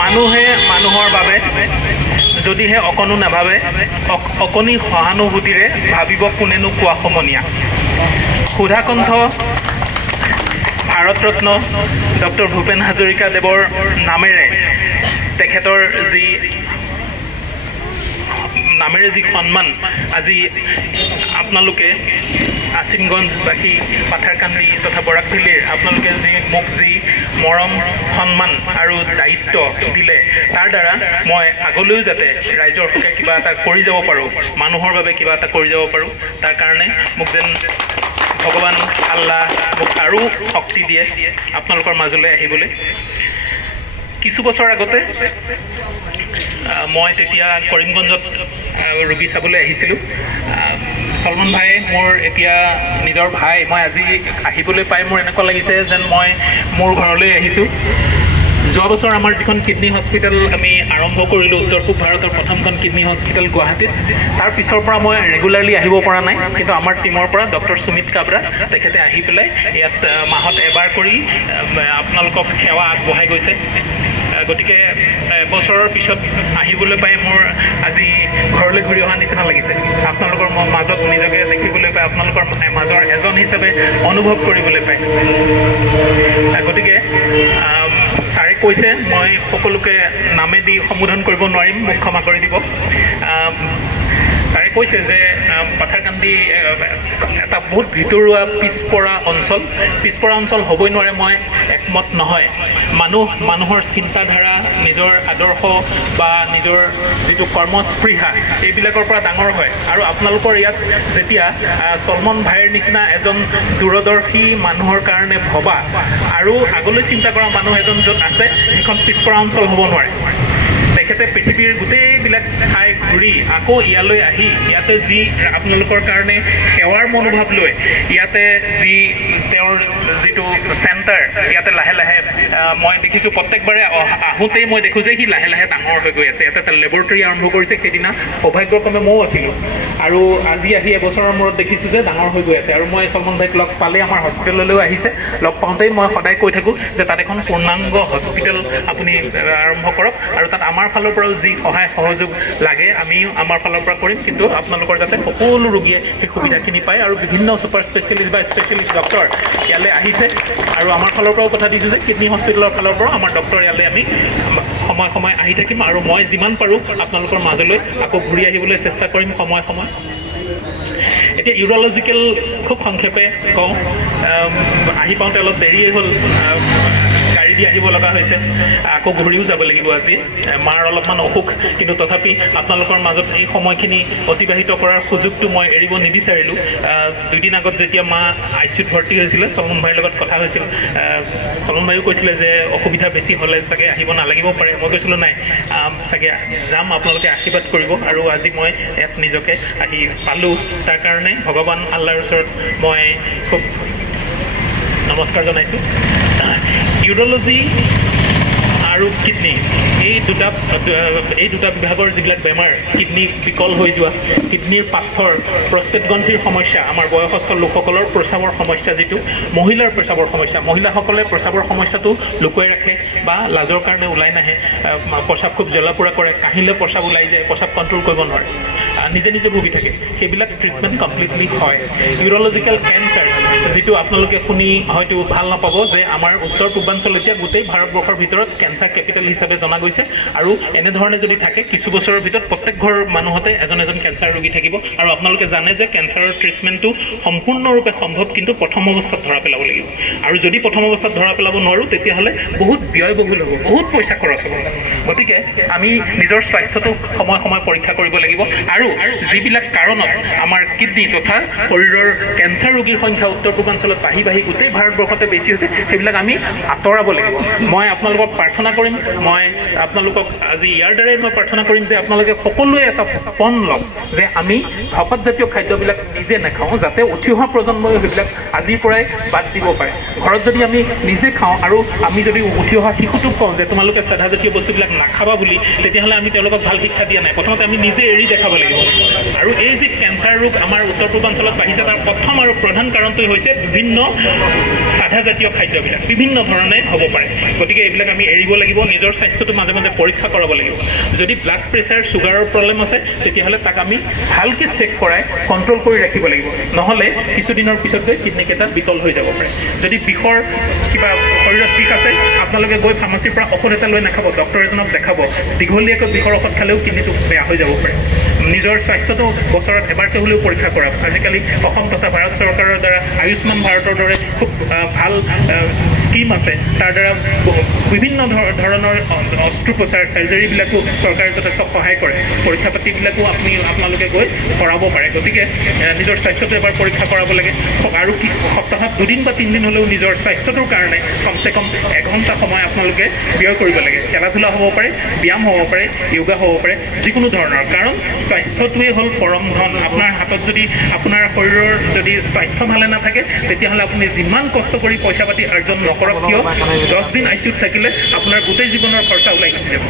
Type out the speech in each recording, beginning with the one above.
মানুহে মানুহৰ বাবে যদিহে অকণো নাভাবে, অকণি সহানুভূতিৰে ভাবিব কোনেনো কোৱা সমনীয়া। সুধাকণ্ঠ ভাৰতৰত্ন ডক্টৰ ভূপেন হাজৰিকা দেৱৰ নামেৰে তেখেতৰ যি সন্মান আজি আপোনালোকে আছিমগঞ্জবাসী, পাথাৰকান্দি তথা বৰাকভেলীৰ আপোনালোকে মোক যি মৰম, সন্মান আৰু দায়িত্ব দিলে, তাৰ দ্বাৰা মই আগলৈও যাতে ৰাইজৰ হকে কিবা এটা কৰি যাব পাৰোঁ, মানুহৰ বাবে কিবা এটা কৰি যাব পাৰোঁ, তাৰ কাৰণে মোক যেন ভগৱান আল্লাহ মোক আৰু শক্তি দিয়ে আপোনালোকৰ মাজলৈ আহিবলৈ। কিছু বছৰ আগতে মই তেতিয়া কৰিমগঞ্জত ৰোগী চাবলৈ আহিছিলোঁ। চলমান ভাই মোৰ এতিয়া নিজৰ ভাই। মই আজি আহিবলৈ পাই মোৰ এনেকুৱা লাগিছে যেন মই মোৰ ঘৰলৈ আহিছোঁ। যোৱা বছৰ আমাৰ যিখন কিডনী হস্পিটেল আমি আৰম্ভ কৰিলোঁ, উত্তৰ পূব ভাৰতৰ প্ৰথমখন কিডনী হস্পিটেল গুৱাহাটীত, তাৰ পিছৰ পৰা মই ৰেগুলাৰলি আহিব পৰা নাই। কিন্তু আমাৰ টীমৰ পৰা ডক্টৰ সুমিত কাবৰা তেখেতে আহি পেলাই ইয়াত মাহত এবাৰ কৰি আপোনালোকক সেৱা আগবঢ়াই গৈছে। গতিকে এবছৰৰ পিছত আহিবলৈ পাই মোৰ আজি ঘৰলৈ ঘূৰি অহা নিচিনা লাগিছে। আপোনালোকৰ মাজত নিজকে দেখিবলৈ পাই, আপোনালোকৰ মাজৰ এজন হিচাপে অনুভৱ কৰিবলৈ পাই। গতিকে ছাৰে কৈছে মই সকলোকে নামেদি সম্বোধন কৰিব নোৱাৰিম, মোক ক্ষমা কৰি দিব। ছাৰে কৈছে যে পাথাৰকান্দি এটা বহুত ভিতৰুৱা পিছপৰা অঞ্চল হ'বই নোৱাৰে, মই একমত নহয়। মানুহৰ চিন্তাধাৰা, নিজৰ আদৰ্শ বা নিজৰ যিটো কৰ্মস্পৃহা, এইবিলাকৰ পৰা ডাঙৰ হয়। আৰু আপোনালোকৰ ইয়াত যেতিয়া চলমান ভাইৰ নিচিনা এজন দূৰদৰ্শী মানুহৰ কাৰণে ভবা আৰু আগলৈ চিন্তা কৰা মানুহ এজন য'ত আছে, সেইখন পিছপৰা অঞ্চল হ'ব নোৱাৰে। তেখেতে পৃথিৱীৰ গোটেইবিলাক ঠাই ঘূৰি আকৌ ইয়ালৈ আহি ইয়াতে যি আপোনালোকৰ কাৰণে সেৱাৰ মনোভাৱ লৈ ইয়াতে যি তেওঁৰ যিটো চেণ্টাৰ, ইয়াতে লাহে লাহে মই দেখিছোঁ প্ৰত্যেকবাৰে আহোঁতেই মই দেখোঁ যে সি লাহে লাহে ডাঙৰ হৈ গৈ আছে। ইয়াতে এটা লেবৰেটৰী আৰম্ভ কৰিছে। সেইদিনা সৌভাগ্যক্ৰমে ময়ো আছিলোঁ আৰু আজি আহি এবছৰৰ মূৰত দেখিছোঁ যে ডাঙৰ হৈ গৈ আছে। আৰু মই চলমান ভাইক লগ পালেই আমাৰ হস্পিটেললৈও আহিছে। লগ পাওঁতেই মই সদায় কৈ থাকোঁ যে তাত এখন পূৰ্ণাংগ হস্পিটেল আপুনি আৰম্ভ কৰক আৰু তাত আমাৰ ফালৰ পৰাও যি সহায় সহযোগ লাগে আমি আমাৰ ফালৰ পৰা কৰিম, কিন্তু আপোনালোকৰ যাতে সকলো ৰোগীয়ে সেই সুবিধাখিনি পায়। আৰু বিভিন্ন ছুপাৰ স্পেচিয়েলিষ্ট বা স্পেচিয়েলিষ্ট ডক্টৰ ইয়ালৈ আহিছে আৰু আমাৰ ফালৰ পৰাও কথা দিছোঁ যে কিডনী হস্পিটেলৰ ফালৰ পৰাও আমাৰ ডক্টৰ ইয়ালৈ আমি সময়ে আহি থাকিম আৰু মই যিমান পাৰোঁ আপোনালোকৰ মাজলৈ আকৌ ঘূৰি আহিবলৈ চেষ্টা কৰিম সময়ে। এতিয়া ইউৰলজিকেল খুব সংক্ষেপে কওঁ, আহি পাওঁতে অলপ দেৰিয়েই হ'ল, গাড়ী দি আহিব লগা হৈছে, আকৌ ঘূৰিও যাব লাগিব আজি। মাৰ অলপমান অসুখ, কিন্তু তথাপি আপোনালোকৰ মাজত এই সময়খিনি অতিবাহিত কৰাৰ সুযোগটো মই এৰিব নিবিচাৰিলোঁ। দুদিন আগত যেতিয়া মা ICUত ভৰ্তি হৈছিলে, চলমান ভাইৰ লগত কথা হৈছিল। চলমান ভাইও কৈছিলে যে অসুবিধা বেছি হ'লে চাগে আহিব নালাগিব পাৰে। মই কৈছিলোঁ নাই, চাগে যাম, আপোনালোকে আশীৰ্বাদ কৰিব। আৰু আজি মই ইয়াত নিজকে আহি পালোঁ, তাৰ কাৰণে ভগৱান আল্লাহৰ ওচৰত মই খুব নমস্কাৰ জনাইছোঁ। ইউৰলজি আৰু কিডনী এই দুটা বিভাগৰ যিবিলাক বেমাৰ, কিডনী বিকল হৈ যোৱা, কিডনীৰ পাথৰ, প্ৰষ্টেট গ্ৰন্থিৰ সমস্যা, আমাৰ বয়সস্থ লোকসকলৰ প্ৰস্ৰাৱৰ সমস্যা, যিটো মহিলাৰ প্ৰস্ৰাৱৰ সমস্যা, মহিলাসকলে প্ৰস্ৰাৱৰ সমস্যাটো লুকুৱাই ৰাখে বা লাজৰ কাৰণে ওলাই নাহে, প্ৰস্ৰাৱ খুব জ্বলা পোৰা কৰে, কাহিলে প্ৰস্ৰাৱ ওলাই যায়, প্ৰস্ৰাৱ কণ্ট্ৰল কৰিব নোৱাৰে, নিজে ভুগি থাকে, সেইবিলাক ট্ৰিটমেণ্ট কমপ্লিটলি হয়। ইউৰলজিকেল কেঞ্চাৰ, যিটো আপোনালোকে শুনি হয়তো ভাল নাপাব যে আমাৰ উত্তৰ পূৰ্বাঞ্চল এতিয়া গোটেই ভাৰতবৰ্ষৰ ভিতৰত কেঞ্চাৰ কেপিটেল হিচাপে জনা গৈছে। আৰু এনেধৰণে যদি থাকে কিছু বছৰৰ ভিতৰত প্ৰত্যেক ঘৰ মানুহতে এজন কেঞ্চাৰ ৰোগী থাকিব। আৰু আপোনালোকে জানে যে কেঞ্চাৰৰ ট্ৰিটমেণ্টটো সম্পূৰ্ণৰূপে সম্ভৱ, কিন্তু প্ৰথম অৱস্থাত ধৰা পেলাব লাগিব। আৰু যদি প্ৰথম অৱস্থাত ধৰা পেলাব নোৱাৰোঁ, তেতিয়াহ'লে বহুত ব্যয়বহুল হ'ব, বহুত পইচা খৰচ হ'ব। গতিকে আমি নিজৰ স্বাস্থ্যটো সময়ে পৰীক্ষা কৰিব লাগিব। আৰু যিবিলাক কাৰণত আমাৰ কিডনী তথা শৰীৰৰ কেঞ্চাৰ ৰোগীৰ সংখ্যা উত্তৰ পূৰ্বাঞ্চলত বাঢ়ি গোটেই ভাৰতবৰ্ষতে বেছি হৈছে, সেইবিলাক আমি আঁতৰাব লাগিব। মই আপোনালোকক প্ৰাৰ্থনা কৰিম, মই আপোনালোকক আজি ইয়াৰ দ্বাৰাই মই প্ৰাৰ্থনা কৰিম যে আপোনালোকে সকলোৱে এটা পণ লওক যে আমি ভকতজাতীয় খাদ্যবিলাক নিজে নাখাওঁ, যাতে উঠি অহা প্ৰজন্মই সেইবিলাক আজিৰ পৰাই বাদ দিব পাৰে। ঘৰত যদি আমি নিজে খাওঁ আৰু আমি যদি উঠি অহা শিশুটোক কওঁ যে তোমালোকে চাধাজাতীয় বস্তুবিলাক নাখাবা বুলি, তেতিয়াহ'লে আমি তেওঁলোকক ভাল শিক্ষা দিয়া নাই। প্ৰথমতে আমি নিজে এৰি দেখাব লাগিব। আৰু এই যে কেঞ্চাৰ ৰোগ আমাৰ উত্তৰ পূৰ্বাঞ্চলত বাঢ়িছে, তাৰ প্ৰথম আৰু প্ৰধান কাৰণটোৱেই হৈছে বিভিন্ন চাধাজাতীয় খাদ্যবিলাক বিভিন্ন ধৰণে হ'ব পাৰে। গতিকে এইবিলাক আমি এৰিব লাগিব, নিজৰ স্বাস্থ্যটো মাজে মাজে পৰীক্ষা কৰাব লাগিব। যদি ব্লাড প্ৰেছাৰ চুগাৰৰ প্ৰব্লেম আছে তেতিয়াহ'লে তাক আমি ভালকৈ চেক কৰাই কণ্ট্ৰল কৰি ৰাখিব লাগিব, নহ'লে কিছুদিনৰ পিছত গৈ কিডনীকেইটা বিকল হৈ যাব পাৰে। যদি বিষৰ কিবা শৰীৰত বিষ আছে আপোনালোকে গৈ ফাৰ্মাচীৰ পৰা ঔষধ এটা লৈ নাখাব, ডক্তৰ এজনক দেখাব। দীঘলীয়াকৈ বিষৰ ঔষধ খালেও কিডনীটো বেয়া হৈ যাব পাৰে। নিজৰ স্বাস্থ্যটো বছৰত এবাৰকৈ হ'লেও পৰীক্ষা কৰক। আজিকালি অসম তথা ভাৰত চৰকাৰৰ দ্বাৰা আয়ুষ্মান ভাৰতৰ দৰে খুব ভাল স্কিম আছে, তাৰ দ্বাৰা বিভিন্ন ধৰণৰ অস্ত্ৰোপচাৰ চাৰ্জাৰীবিলাকো চৰকাৰে যথেষ্ট সহায় কৰে। পৰীক্ষা পাতিবিলাকো আপোনালোকে গৈ কৰাব পাৰে। গতিকে নিজৰ স্বাস্থ্যটো এবাৰ পৰীক্ষা কৰাব লাগে আৰু সপ্তাহত 2 দিন বা 3 দিন হ'লেও নিজৰ স্বাস্থ্যটোৰ কাৰণে কমচে কম 1 ঘণ্টা সময় আপোনালোকে ব্যয় কৰিব লাগে। খেলা ধূলা হ'ব পাৰে, ব্যায়াম হ'ব পাৰে, য়োগা হ'ব পাৰে, যিকোনো ধৰণৰ, কাৰণ স্বাস্থ্যটোৱে হ'ল পৰম ধন। আপোনাৰ হাতত যদি আপোনাৰ শৰীৰৰ যদি স্বাস্থ্য ভালে নাথাকে তেতিয়াহ'লে আপুনি যিমান কষ্ট কৰি পইচা পাতি অৰ্জন নকৰক কিয় 10 দিন ICUত থাকিলে আপোনাৰ গোটেই জীৱনৰ খৰচা ওলাই গুচি যাব।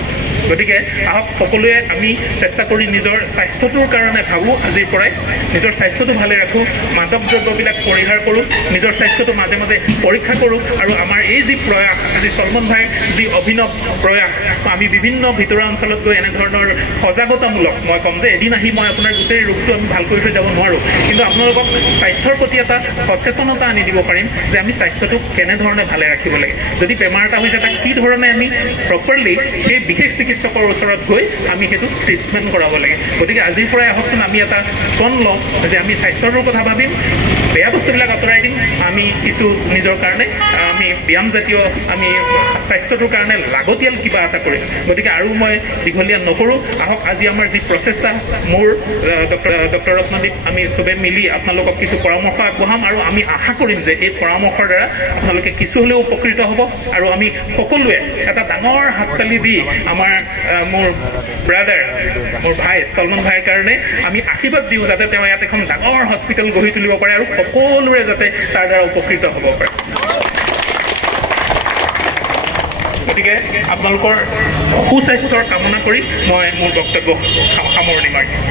গতিকে আহক সকলোৱে আমি চেষ্টা কৰি নিজৰ স্বাস্থ্যটোৰ কাৰণে ভাবোঁ, আজিৰ পৰাই নিজৰ স্বাস্থ্যটো ভালে ৰাখোঁ, মাদক দ্ৰব্যবিলাক পৰিহাৰ কৰোঁ, নিজৰ স্বাস্থ্যটো মাজে মাজে পৰীক্ষা কৰোঁ। আৰু আমাৰ এই যি প্ৰয়াস, আজি চলমান ভাইৰ যি অভিনৱ প্ৰয়াস, আমি বিভিন্ন ভিতৰুৱা অঞ্চলত গৈ এনেধৰণৰ সজাগতামূলক, মই ক'ম যে এদিন আহি মই আপোনাৰ গোটেই ৰোগটো আমি ভাল কৰি থৈ যাব নোৱাৰোঁ, কিন্তু আপোনালোকক স্বাস্থ্যৰ প্ৰতি এটা সচেতনতা আনি দিব পাৰিম যে আমি স্বাস্থ্যটোক কেনেধৰণে ভালে ৰাখিব লাগে। যদি বেমাৰ এটা হৈছে তাক কি ধৰণে আমি প্ৰপাৰলি সেই বিশেষ চিকিৎসকৰ ওচৰত গৈ আমি সেইটো ট্ৰিটমেণ্ট কৰাব লাগে। গতিকে আজিৰ পৰাই আহকচোন আমি এটা পণ লওঁ যে আমি স্বাস্থ্যটোৰ কথা ভাবিম, বেয়া বস্তুবিলাক আঁতৰাই দিম, আমি কিছু নিজৰ কাৰণে আমি ব্যায়ামজাতীয় আমি স্বাস্থ্যটোৰ কাৰণে লাগতিয়াল কিবা এটা কৰিম। গতিকে আৰু মই দীঘলীয়া নকৰোঁ, আহক আজি আমাৰ যি প্ৰচেষ্টা, মোৰ ডক্টৰ ৰত্নদীপ, আমি চবে মিলি আপোনালোকক কিছু পৰামৰ্শ আগবঢ়াম আৰু আমি আশা কৰিম যে এই পৰামৰ্শৰ দ্বাৰা আপোনালোকে কিছু হ'লেও উপকৃত হ'ব। আৰু আমি সকলোৱে এটা ডাঙৰ হাততালি দি মোৰ ব্ৰাদাৰ, মোৰ ভাই চলমান ভাইৰ কাৰণে আমি আশীৰ্বাদ দিওঁ যাতে তেওঁ ইয়াত এখন ডাঙৰ হস্পিটেল গঢ়ি তুলিব পাৰে আৰু সকলোৰে যাতে তাৰ দ্বাৰা উপকৃত হ'ব পাৰে। গতিকে আপোনালোকৰ সুস্বাস্থ্যৰ কামনা কৰি মই মোৰ বক্তব্য সামৰণি মাৰিছোঁ।